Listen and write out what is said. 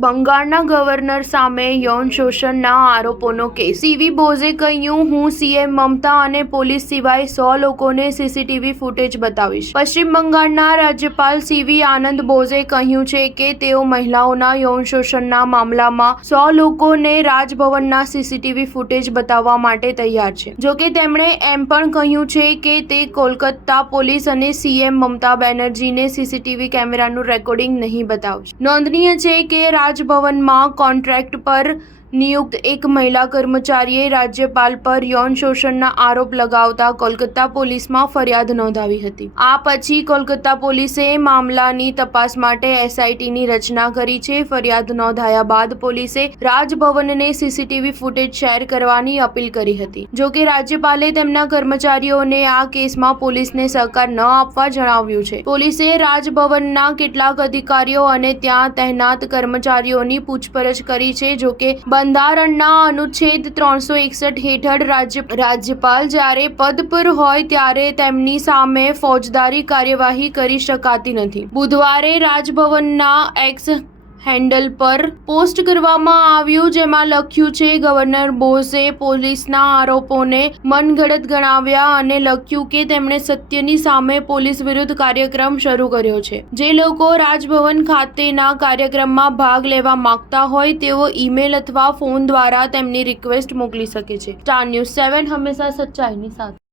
બંગાળના ગવર્નર સામે યૌન શોષણના આરોપોનો કેસ. સીવી બોઝે કહ્યું, હું સીએમ મમતા અને પોલીસ સિવાય 100 લોકોને સીસીટીવી ફૂટેજ બતાવીશ. પશ્ચિમ બંગાળના રાજ્યપાલ સીવી આનંદ બોઝે કહ્યું છે કે તેઓ મહિલાઓના યૌન શોષણના મામલામાં 100 લોકોને રાજભવનના સીસીટીવી ફૂટેજ બતાવવા માટે તૈયાર છે. જોકે તેમણે એમ પણ કહ્યું છે કે તે કોલકાતા પોલીસ અને સીએમ મમતા બેનર્જીને સીસીટીવી કેમેરાનું રેકોર્ડિંગ નહીં બતાવશે. નોંધનીય છે કે રાજભવનમાં કોન્ટ્રાક્ટ પર નિયુક્ત એક મહિલા કર્મચારીએ રાજ્યપાલ પર યૌન શોષણના આરોપ લગાવતા કોલકાતા પોલીસમાં ફરિયાદ નોંધાવી હતી. આ પછી કોલકાતા પોલીસે મામલાની તપાસ માટે એસઆઈટીની રચના કરી છે. ફરિયાદ નોંધાયા બાદ પોલીસે રાજભવનને સીસીટીવી ફૂટેજ શેર કરવાની અપીલ કરી હતી. જોકે રાજ્યપાલે તેમના કર્મચારીઓને આ કેસમાં પોલીસને સહકાર ન આપવા જણાવ્યું છે. પોલીસે રાજભવનના કેટલાક અધિકારીઓ અને ત્યાં તહેનાત કર્મચારીઓની પૂછપરછ કરી છે. જોકે બંધારણના અનુચ્છેદ 361 હેઠળ રાજ્યપાલ જ્યારે પદ પર હોય ત્યારે તેમની સામે ફોજદારી કાર્યવાહી કરી શકાતી નથી. બુધવારે રાજભવનના એક્સ હેન્ડલ પર પોસ્ટ કરવામાં આવ્યું, જેમાં લખ્યું છે, ગવર્નર બોઝે પોલીસના આરોપોને મનગઢંત ગણાવ્યા અને લખ્યું કે તેમણે સત્યની સામે પોલીસ વિરુદ્ધ કાર્યક્રમ શરૂ કર્યો છે. જે લોકો રાજભવન ખાતેના કાર્યક્રમમાં ભાગ લેવા માંગતા હોય તેઓ ઈમેલ અથવા ફોન દ્વારા તેમની રિક્વેસ્ટ મોકલી શકે છે. સ્ટાર ન્યૂઝ 7 હંમેશા સચ્ચાઈની સાથે.